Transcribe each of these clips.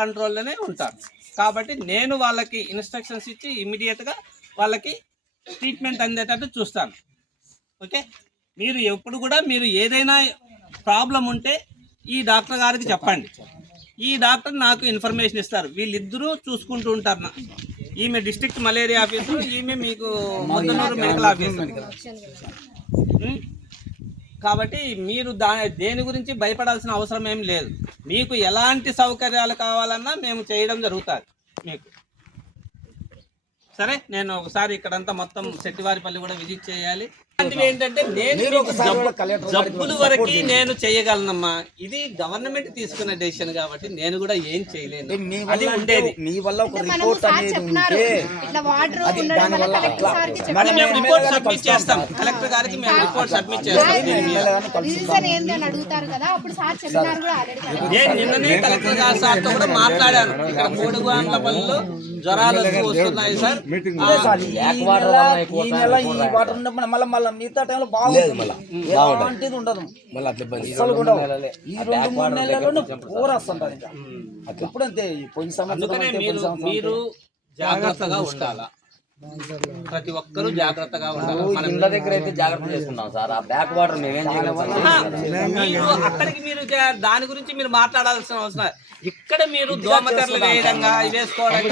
కంట్రోల్లోనే ఉంటారు. కాబట్టి నేను వాళ్ళకి ఇన్స్ట్రక్షన్స్ ఇచ్చి ఇమీడియట్గా వాళ్ళకి ట్రీట్మెంట్ అందేటట్టు చూస్తాను. ఓకే? మీరు ఎప్పుడు కూడా మీరు ఏదైనా ప్రాబ్లం ఉంటే ఈ డాక్టర్ గారికి చెప్పండి. ఈ డాక్టర్ నాకు ఇన్ఫర్మేషన్ ఇస్తారు. వీళ్ళిద్దరూ చూసుకుంటూ ఉంటారు నా- ఈమె డిస్ట్రిక్ట్ మలేరియా ఆఫీసర్ ఈమె మీకు మొదలూరు మెడికల్ ఆఫీసర్ ఉం? కాబట్టి మీరు దా దేని గురించి భయపడాల్సిన అవసరం ఏం లేదు. మీకు ఎలాంటి సౌకర్యాలు కావాలన్నా మేము చేయడం జరుగుతుంది. మీకు. సరే నేను ఒకసారి ఇక్కడంతా మొత్తం శెట్టివారిపల్లి కూడా విజిట్ చేయాలి. ఏంటంటే నేను జబ్బుల వరకు నేను చేయగలనమ్మా. ఇది గవర్నమెంట్ తీసుకున్న డెసిషన్ కాబట్టి నేను కూడా ఏం చేయలేను. మీ అది వల్ల ఉండేది. మీ వల్ల ఒక రిపోర్ట్ అనేది ఉంటే మరి మేము రిపోర్ట్ సబ్మిట్ చేస్తాం. కలెక్టర్ గారికి మేము రిపోర్ట్ సబ్మిట్ చేస్తాం. నేను నిన్ననే కలెక్టర్ గారి సార్తో కూడా మాట్లాడాను ఇక్కడ మూడు పనులు జ్వరాలు వస్తున్నాయి సార్. ఈ నెల ఈ వాటర్ మళ్ళీ మళ్ళీ మిగతా టైంలో బాగుంటుంది మళ్ళీ. ఎలాంటిది ఉండదు. అసలు కూడా ఈ రెండు మూడు నెలల్లోనే పోర్ వస్తుంటది ఇంకా. ఎప్పుడంతే ఈ పోయిన సంవత్సరం అందుకనే అంతే, మీరు జాగ్రత్తగా ఉండాలా? ప్రతి ఒక్కరూ జాగ్రత్తగా ఉండాలి? మనం ఇళ్ళ దగ్గర అయితే జాగ్రత్త చేసుకుంటాం సార్. ఆ బ్యాక్ వాటర్ మేమేం చేయగలం అక్కడికి మీరు దాని గురించి మీరు మాట్లాడాల్సిన అవసరం. ఇక్కడ మీరు దోమతెరలు వేయడంగా వేసుకోవడం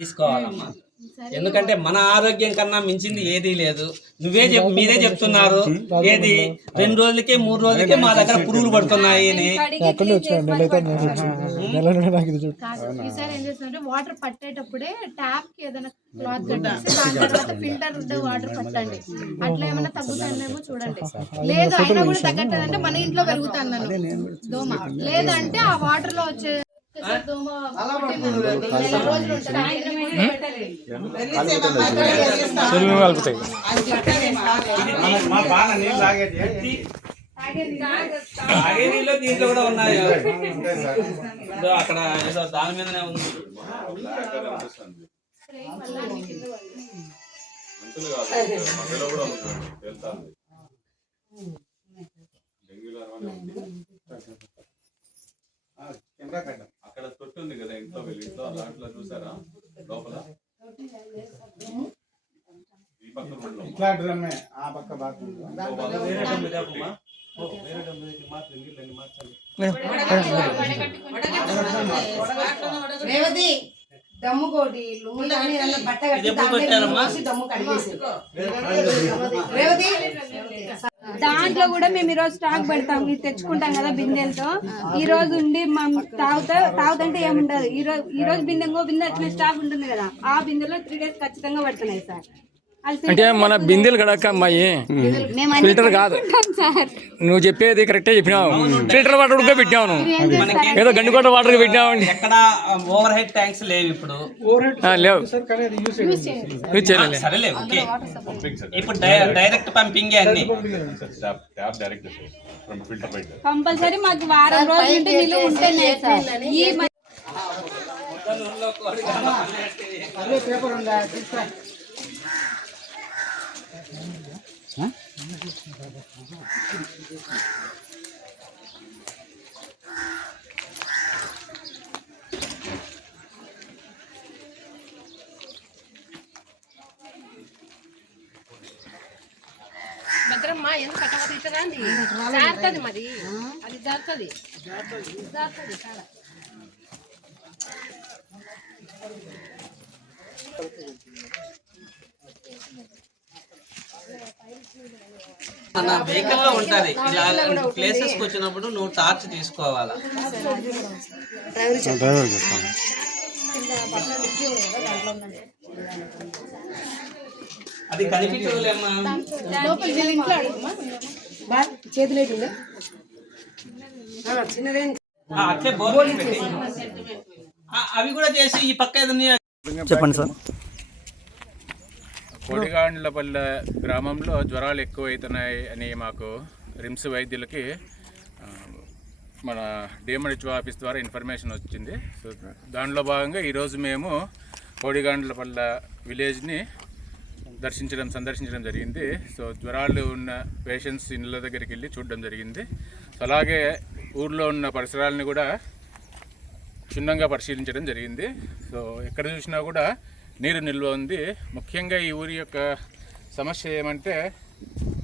తీసుకోవాలమ్మా. ఎందుకంటే మన ఆరోగ్యం కన్నా మించింది ఏదీ లేదు. నువ్వే చెప్ మీరే చెప్తున్నారు. ఏది రెండు రోజులకే మూడు రోజులకే మా దగ్గర పురుగులు పడుతున్నాయి అని. ఈసారి ఏం వాటర్ పట్టేటప్పుడే ట్యాప్కి ఏదైనా క్లాత్ కట్టేసి దాని తర్వాత ఫిల్టర్ ఉండే వాటర్ పట్టండి. అట్లా ఏమైనా తగ్గుతుందేమో చూడండి. లేదు అయినా కూడా తగ్గట్లేదంటే మన ఇంట్లో పెరుగుతుంది దోమ. లేదంటే ఆ వాటర్లో వచ్చే తాగే నీళ్ళు దీంట్లో కూడా ఉన్నాయి. అక్కడ ఏదో దాని మీదనే ఉంది. అక్కడ తొట్టి ఉంది కదా ఇంట్లో వెళ్ళి ఇంట్లో దాంట్లో చూసారా? లోపల? ఈ పక్క room లో. ఇట్లా డ్రమ్మే ఆ పక్క బాత్రూమ్ వేరే డబ్బు ఇదమ్మా. రేవతి దమ్ము కోటి లుంగి కానీ ఏదన్నా బట్ట ఇది కట్టి ఎప్పుడు దాని మీద పెట్టారమ్మా? మూసి దమ్ము కడిగేసి రేవతి దాంట్లో కూడా మేము ఈరోజు స్టాక్ పెడతాం. ఇది తెచ్చుకుంటాం కదా బిందెలతో. ఈ రోజు ఉండి మనం తాగుతా తాగుతుంటే ఏముండదు. ఈ రోజు ఈ రోజు బిందె ఇంకో బిందె అట్లా స్టాక్ ఉంటుంది కదా. ఆ బిందెలో త్రీ డేస్ ఖచ్చితంగా పడుతున్నాయి సార్. అంటే మన బిందెలు గడక అమ్మాయి. ఫిల్టర్ కాదు. సార్. నువ్వు చెప్పేది కరెక్టే చెప్పినావు. ఫిల్టర్ వాటర్ కూడా పెట్టావు నువ్వు. ఏదో గండికోట వాటర్ ఎక్కడ ఓవర్ హెడ్ ట్యాంక్స్ లేవు ఇప్పుడు. ఆ, లేవు. ఇప్పుడు డైరెక్ట్ పంపింగ్ అన్ని. Tap tap direct from filter బయట కంపల్సరీ మాకు వారం రోజులు ఉంటే నిలువ ఉంటున్నాయి సార్ ఈ మ- పేపర్ ఉందా తీసుకో. భద్రమ్మ ఎందుకు ఇట్లా అండి జారుతుంది మరి. అది జారుతుంది. జారుతుంది చాలా. మన వెహికల్లో ఉంటది. ఇలా ప్లేసెస్కి వచ్చినప్పుడు నువ్వు టార్చ్ తీసుకోవాలా? అది కనిపించదులేమ్మా లోపల వీళ్ళ చేతులు అట్లే బోర్డు అవి కూడా చేసి ఈ పక్క చెప్పండి సార్. కోడిగాండ్లపల్లె గ్రామంలో జ్వరాలు ఎక్కువైతున్నాయి అని మాకు రిమ్స్ వైద్యులకి మన డిఎంహెచ్ఓ ఆఫీస్ ద్వారా ఇన్ఫర్మేషన్ వచ్చింది. సో దానిలో భాగంగా ఈరోజు మేము కోడిగాండ్లపల్ల విలేజ్ని దర్శించడం సందర్శించడం జరిగింది. సో జ్వరాలు ఉన్న పేషెంట్స్ ఇళ్ళ దగ్గరికి వెళ్ళి చూడడం జరిగింది. సో అలాగే ఊర్లో ఉన్న పరిసరాలని కూడా క్షుణ్ణంగా పరిశీలించడం జరిగింది. సో ఎక్కడ చూసినా కూడా నీరు నిల్వ ఉంది. ముఖ్యంగా ఈ ఊరి యొక్క సమస్య ఏమంటే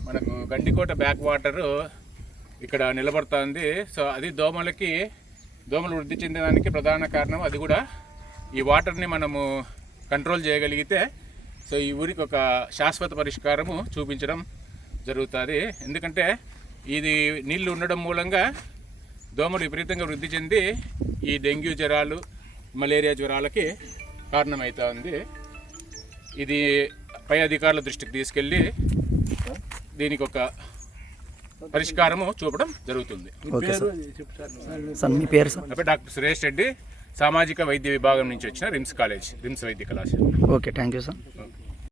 మనకు గండికోట బ్యాక్ వాటరు ఇక్కడ నిలబడుతుంది. సో అది దోమలకి దోమలు వృద్ధి చెందడానికి ప్రధాన కారణం. అది కూడా ఈ వాటర్ని మనము కంట్రోల్ చేయగలిగితే సో ఈ ఊరికి ఒక శాశ్వత పరిష్కారము చూపించడం జరుగుతుంది. ఎందుకంటే ఇది నీళ్ళు ఉండడం మూలంగా దోమలు విపరీతంగా వృద్ధి చెంది ఈ డెంగ్యూ జ్వరాలు మలేరియా జ్వరాలకి కారణమవుతా ఉంది ఇది పై అధికారుల దృష్టికి తీసుకెళ్ళి దీనికి ఒక పరిష్కారము చూపడం జరుగుతుంది. మీ పేరు సార్? డాక్టర్ సురేష్ రెడ్డి సామాజిక వైద్య విభాగం నుంచి వచ్చిన రిమ్స్ కాలేజ్ రిమ్స్ వైద్య కళాశాల. Okay thank you sir. Okay.